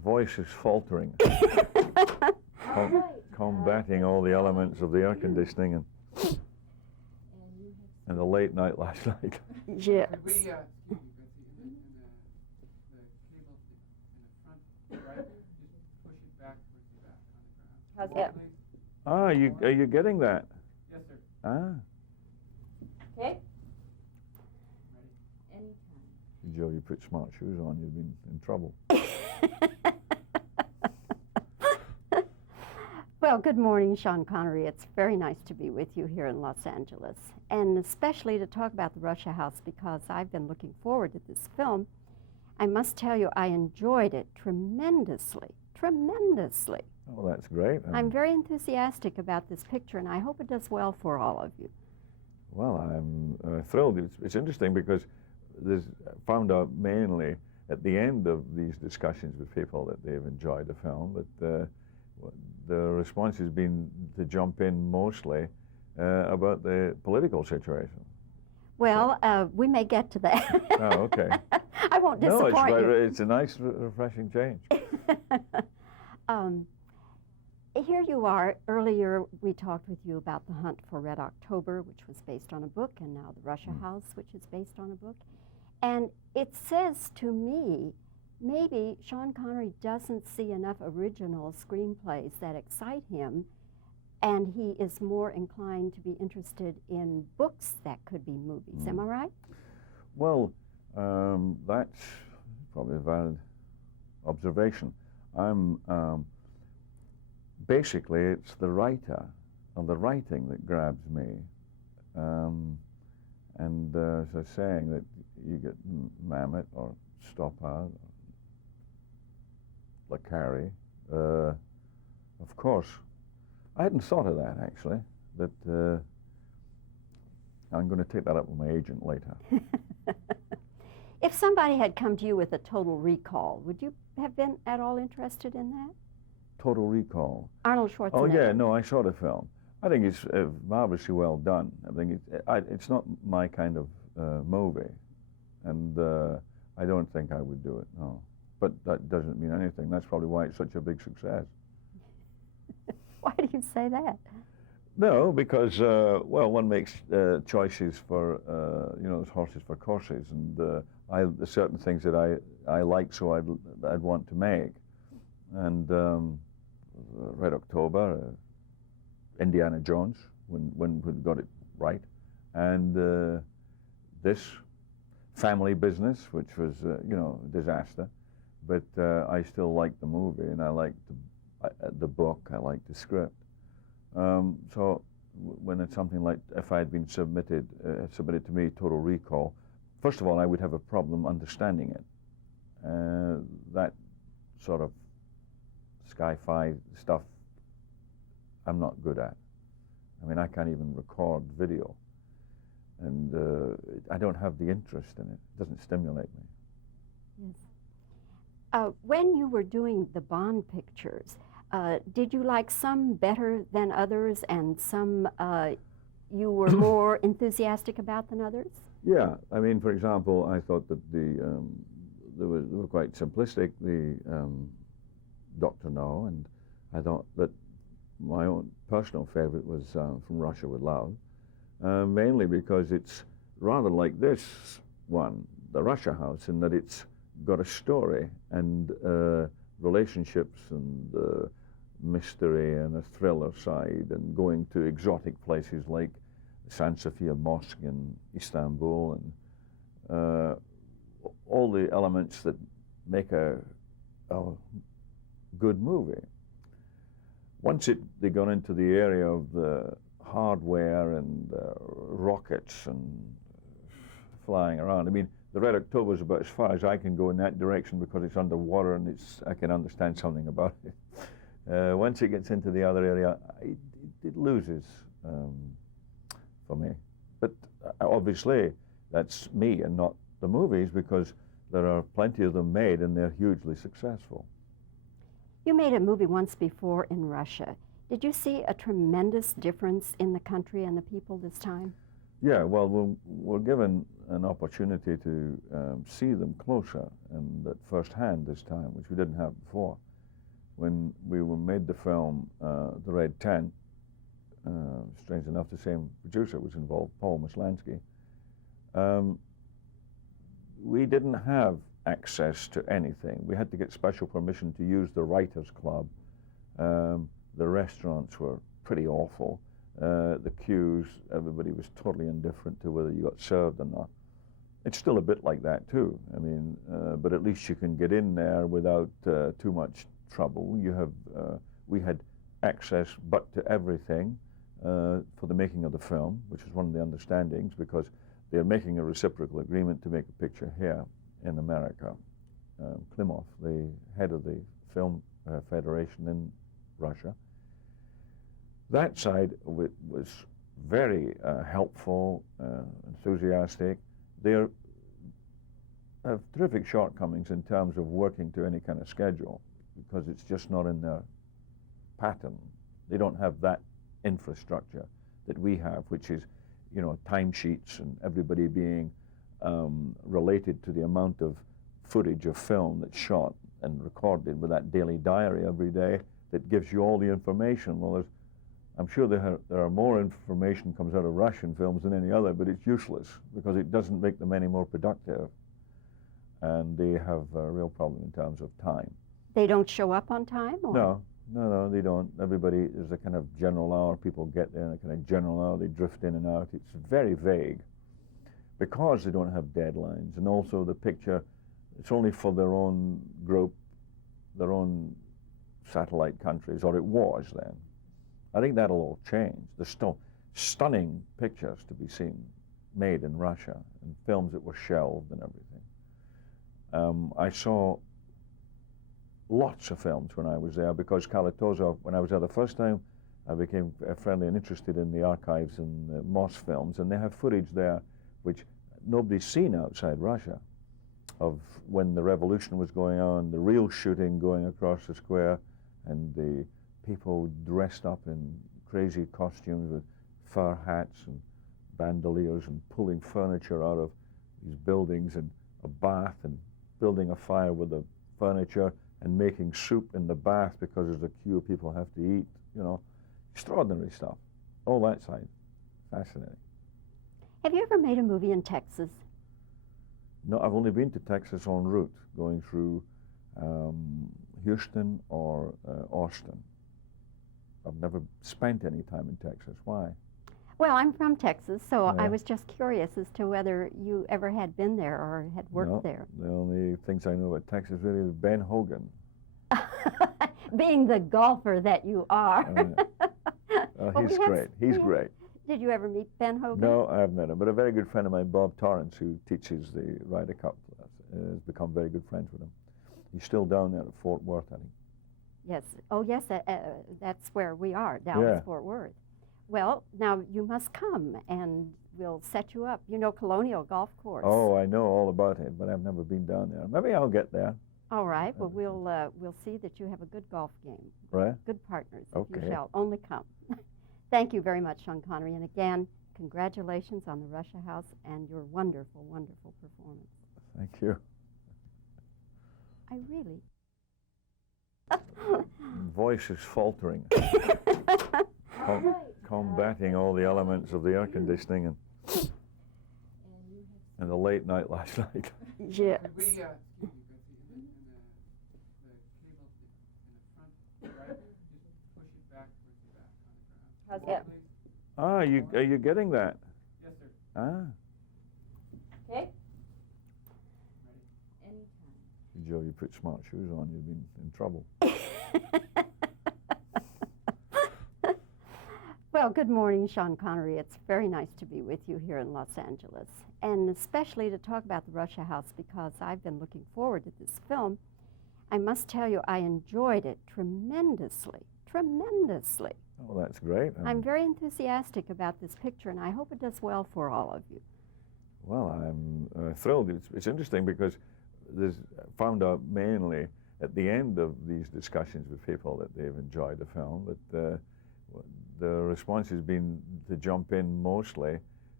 voice is faltering, combating all the elements of the air conditioning and the late night last night. Yes. Could we, excuse me, Betsy, the cable in the front right, just push it back towards the back on the ground. How's that? Ah, are you getting that? Yes, sir. Ah, Okay. Ready? Anytime. Joe, you put smart shoes on, you've been in trouble. Well, good morning, Sean Connery. It's very nice to be with you here in Los Angeles, and especially to talk about the Russia House because I've been looking forward to this film. I must tell you, I enjoyed it tremendously, tremendously. Oh, that's great. I'm very enthusiastic about this picture, and I hope it does well for all of you. Well, I'm thrilled. It's interesting because there's found out mainly at the end of these discussions with people that they've enjoyed the film, but the response has been to jump in mostly about the political situation. Well, we may get to that. Oh, okay. I won't disappoint you. It's a nice, refreshing change. Here you are. Earlier, we talked with you about The Hunt for Red October, which was based on a book, and now The Russia House, which is based on a book. And it says to me, maybe Sean Connery doesn't see enough original screenplays that excite him, and he is more inclined to be interested in books that could be movies. Am I right? Well, that's probably a valid observation. Basically, it's the writer or the writing that grabs me. And as I was saying, that you get Mamet or Stoppard, Le Carre. Of course, I hadn't thought of that actually, that I'm going to take that up with my agent later. If somebody had come to you with a Total Recall, would you have been at all interested in that? Total Recall. Arnold Schwarzenegger. Oh yeah, no, I saw the film. I think it's marvelously well done. I think it's not my kind of movie, and I don't think I would do it, no. But that doesn't mean anything. That's probably why it's such a big success. Why do you say that? No, because, well, one makes choices for, there's horses for courses, and there's certain things that I like, so I'd want to make. And Red October, Indiana Jones, when we got it right, and this Family Business, which was, a disaster, but I still liked the movie, and I liked the book, I liked the script. So when it's something like, if I had been submitted to me, Total Recall, first of all, I would have a problem understanding it. That sort of sci-fi stuff I'm not good at. I mean, I can't even record video, and I don't have the interest in it. It doesn't stimulate me. Yes. When you were doing the Bond pictures, did you like some better than others, and some you were more enthusiastic about than others? Yeah, I mean, for example, I thought that they were quite simplistic. The Dr. No, and I thought that my own personal favorite was From Russia with Love, mainly because it's rather like this one, The Russia House, in that it's got a story and relationships and mystery and a thriller side, and going to exotic places like San Sofia Mosque in Istanbul, and all the elements that make a good movie. Once they got into the area of the hardware and rockets and flying around, I mean, the Red October is about as far as I can go in that direction because it's underwater and I can understand something about it. Once it gets into the other area, it loses for me. But obviously, that's me and not the movies, because there are plenty of them made and they're hugely successful. You made a movie once before in Russia. Did you see a tremendous difference in the country and the people this time? Yeah, well, we're given an opportunity to see them closer and at first hand this time, which we didn't have before. When we made the film, The Red Tent, strange enough, the same producer was involved, Paul Maslansky. We didn't have access to anything. We had to get special permission to use the Writers Club. The restaurants were pretty awful. The queues, everybody was totally indifferent to whether you got served or not. It's still a bit like that too. I mean, but at least you can get in there without too much trouble. You have, we had access but to everything for the making of the film, which was one of the understandings, because they're making a reciprocal agreement to make a picture here in America. Klimov, the head of the Film Federation in Russia. That side was very helpful, enthusiastic. They have terrific shortcomings in terms of working to any kind of schedule, because it's just not in their pattern. They don't have that infrastructure that we have, which is, you know, timesheets and everybody being related to the amount of footage of film that's shot and recorded with that daily diary every day that gives you all the information. Well, I'm sure there are more information comes out of Russian films than any other, but it's useless because it doesn't make them any more productive. And they have a real problem in terms of time. They don't show up on time? Or? No, they don't. Everybody, there's a kind of general hour. People get there in a kind of general hour. They drift in and out. It's very vague because they don't have deadlines. And also the picture, it's only for their own group, their own satellite countries, or it was then. I think that'll all change. There's still stunning pictures to be seen made in Russia and films that were shelved and everything. I saw lots of films when I was there because Kalatozov, when I was there the first time, I became friendly and interested in the archives and the Moss films, and they have footage there which nobody's seen outside Russia of when the revolution was going on, the real shooting going across the square, and the people dressed up in crazy costumes with fur hats and bandoliers and pulling furniture out of these buildings, and a bath and building a fire with the furniture and making soup in the bath because there's a queue of people have to eat, you know. Extraordinary stuff. All that side. Fascinating. Have you ever made a movie in Texas? No, I've only been to Texas en route, going through Houston or Austin. I've never spent any time in Texas. Why? Well, I'm from Texas, so Yeah. I was just curious as to whether you ever had been there or had worked there. The only things I know about Texas really is Ben Hogan. Being the golfer that you are. Well, He's great. He's great. Did you ever meet Ben Hogan? No, I haven't met him, but a very good friend of mine, Bob Torrance, who teaches the Ryder Cup, has become very good friends with him. He's still down there at Fort Worth, I think. Yes. Oh, yes, that's where we are, Dallas, Fort Worth. Well, now you must come, and we'll set you up. You know Colonial Golf Course. Oh, I know all about it, but I've never been down there. Maybe I'll get there. All right. Well, we'll see that you have a good golf game. Right. Good partners. Okay. If you shall only come. Thank you very much, Sean Connery, and again, congratulations on the Russia House and your wonderful, wonderful performance. Thank you. I really. Voice is faltering. Combating all the elements of the air conditioning and the late night last night. Yes. Could we, excuse me, Gracie, in the cable in the front right, just push it back towards the back on the ground. How's that? Please. Are you getting that? Yes, sir. Okay. Ready? Joe, you put smart shoes on, you've been in trouble. Well, good morning, Sean Connery. It's very nice to be with you here in Los Angeles, and especially to talk about the Russia House because I've been looking forward to this film. I must tell you, I enjoyed it tremendously, tremendously. Oh, that's great. I'm very enthusiastic about this picture, and I hope it does well for all of you. Well, I'm thrilled. It's interesting because there's found out mainly at the end of these discussions with people that they've enjoyed the film, but the response has been to jump in mostly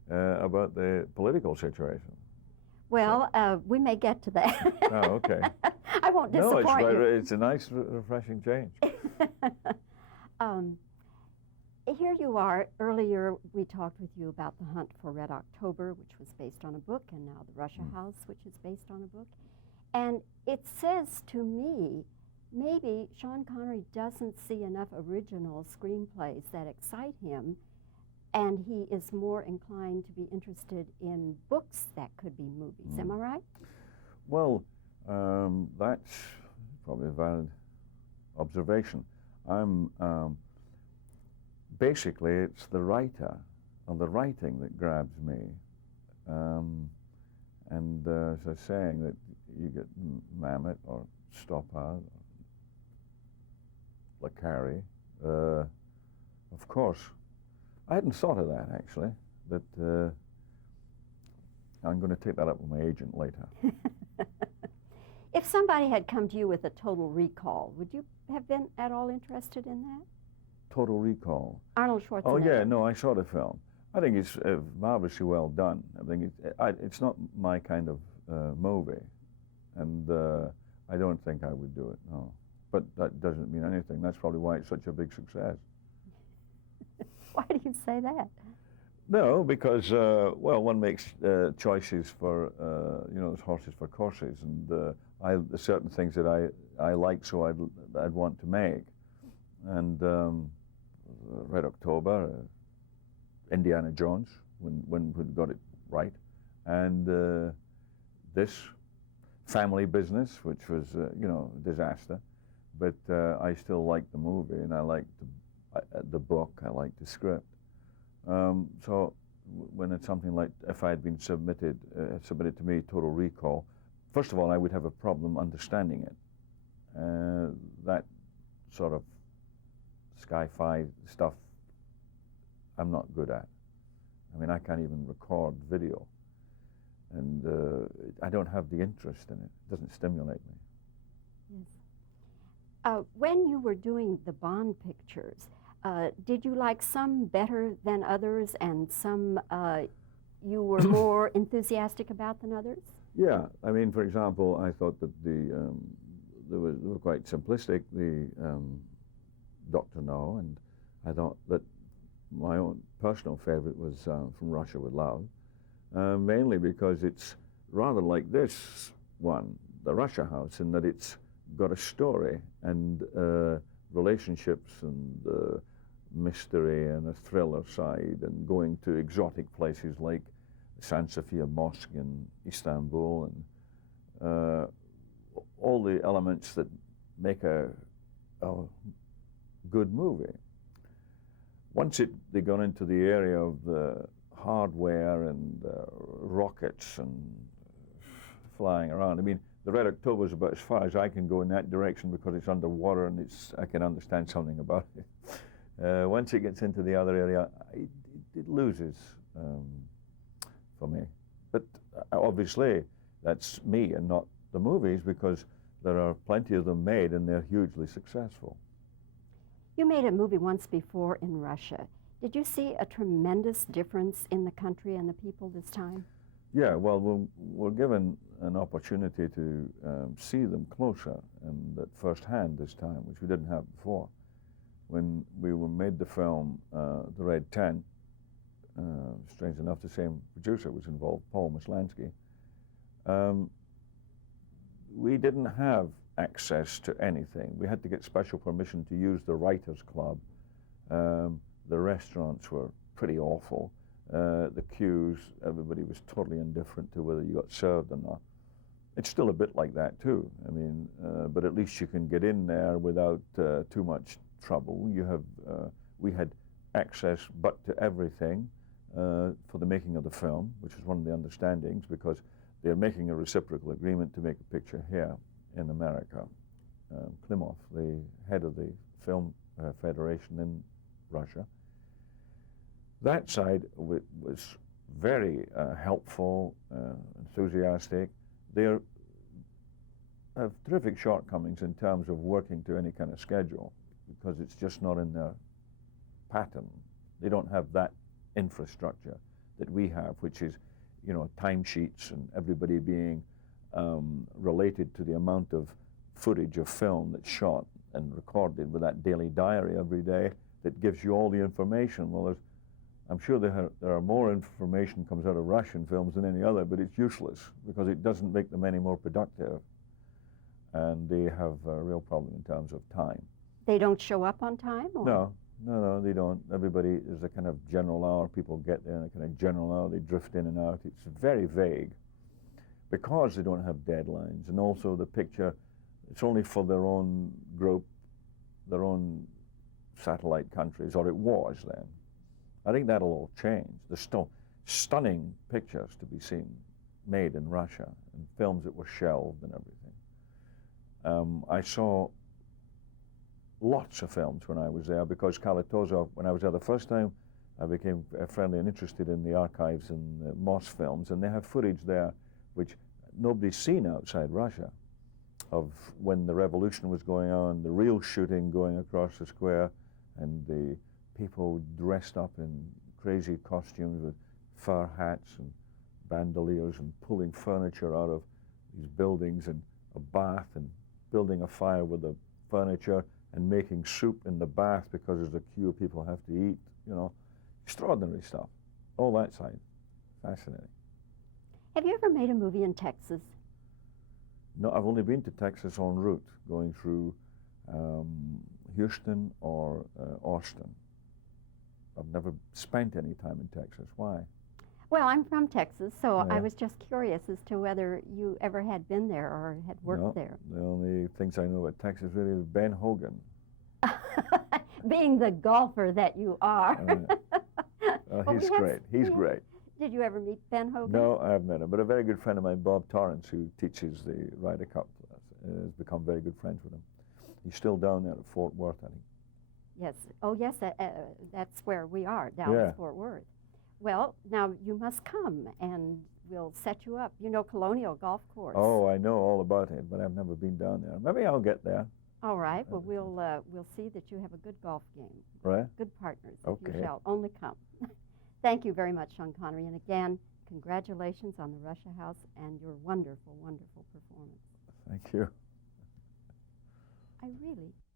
about the political situation. Well, we may get to that. Oh, okay. I won't No, disappoint you. it's a nice, refreshing change. Here you are. Earlier, we talked with you about The Hunt for Red October, which was based on a book, and now The Russia House, which is based on a book. And it says to me, maybe Sean Connery doesn't see enough original screenplays that excite him, and he is more inclined to be interested in books that could be movies. Am I right? Well, that's probably a valid observation. Basically, it's the writer or the writing that grabs me. And as I was saying, that you get Mamet or Stoppard, Le Carre, of course. I hadn't thought of that, actually, that I'm going to take that up with my agent later. If somebody had come to you with a Total Recall, would you have been at all interested in that? Total Recall. Arnold Schwarzenegger. Oh, yeah, no, I saw the film. I think it's marvelously well done. I think it's not my kind of movie, and I don't think I would do it, no. But that doesn't mean anything. That's probably why it's such a big success. Why do you say that? No, because, well, one makes choices for, there's horses for courses, and there's certain things that I like, so I'd want to make. And Red October, Indiana Jones, when we got it right, and this Family Business, which was, a disaster, but I still liked the movie, and I liked the book, I liked the script. So when it's something like, if I had been submitted to me, Total Recall, first of all, I would have a problem understanding it. That sort of sci-fi stuff, I'm not good at. I mean, I can't even record video, and I don't have the interest in it. It doesn't stimulate me. Yes. When you were doing the Bond pictures, did you like some better than others, and some you were more enthusiastic about than others? Yeah, I mean, for example, I thought that they were quite simplistic, the Dr. No, and I thought that my own personal favorite was From Russia with Love, mainly because it's rather like this one, The Russia House, in that it's got a story and relationships and mystery and a thriller side, and going to exotic places like San Sofia Mosque in Istanbul, and all the elements that make a good movie. Once they got into the area of the hardware and rockets and flying around, I mean, the Red October is about as far as I can go in that direction because it's underwater and I can understand something about it. Once it gets into the other area, it loses for me. But obviously, that's me and not the movies, because there are plenty of them made and they're hugely successful. You made a movie once before in Russia. Did you see a tremendous difference in the country and the people this time? Yeah, well, we're given an opportunity to see them closer and at first hand this time, which we didn't have before. When we made the film, The Red Tent, strange enough, the same producer was involved, Paul Maslansky. We didn't have access to anything. We had to get special permission to use the Writers Club. The restaurants were pretty awful. The queues, everybody was totally indifferent to whether you got served or not. It's still a bit like that too. I mean, but at least you can get in there without too much trouble. We had access but to everything for the making of the film, which is one of the understandings, because they're making a reciprocal agreement to make a picture here in America. Klimov, the head of the Film Federation in Russia, that side was very helpful, enthusiastic. They have terrific shortcomings in terms of working to any kind of schedule, because it's just not in their pattern. They don't have that infrastructure. that we have, which is, you know, timesheets and everybody being related to the amount of footage of film that's shot and recorded with that daily diary every day that gives you all the information. Well, I'm sure there are more information comes out of Russian films than any other, but it's useless because it doesn't make them any more productive. And they have a real problem in terms of time. They don't show up on time? Or? No, they don't. Everybody is a kind of general hour. People get there in a kind of general hour. They drift in and out. It's very vague because they don't have deadlines. And also the picture, it's only for their own group, their own satellite countries, or it was then. I think that'll all change. There's still stunning pictures to be seen made in Russia and films that were shelved and everything. I saw lots of films when I was there because Kalatozov, when I was there the first time, I became friendly and interested in the archives and Moss films, and they have footage there which nobody's seen outside Russia of when the revolution was going on, the real shooting going across the square, and the people dressed up in crazy costumes with fur hats and bandoliers and pulling furniture out of these buildings, and a bath and building a fire with the furniture and making soup in the bath because there's a queue of people have to eat, you know. Extraordinary stuff. All that side. Fascinating. Have you ever made a movie in Texas? No, I've only been to Texas en route, going through Houston or Austin. I've never spent any time in Texas. Why? Well, I'm from Texas, so Yeah. I was just curious as to whether you ever had been there or had worked there. The only things I know about Texas really is Ben Hogan. Being the golfer that you are. He's great. He's great. Did you ever meet Ben Hogan? No, I haven't met him. But a very good friend of mine, Bob Torrance, who teaches the Ryder Cup, has become very good friends with him. He's still down there at Fort Worth, I think. Yes. Oh, yes, that's where we are, Dallas, Fort Worth. Well, now you must come, and we'll set you up. You know Colonial Golf Course. Oh, I know all about it, but I've never been down there. Maybe I'll get there. All right. Well, we'll see that you have a good golf game. Right. Good partners. Okay. If you shall only come. Thank you very much, Sean Connery, and again, congratulations on the Russia House and your wonderful, wonderful performance. Thank you. I really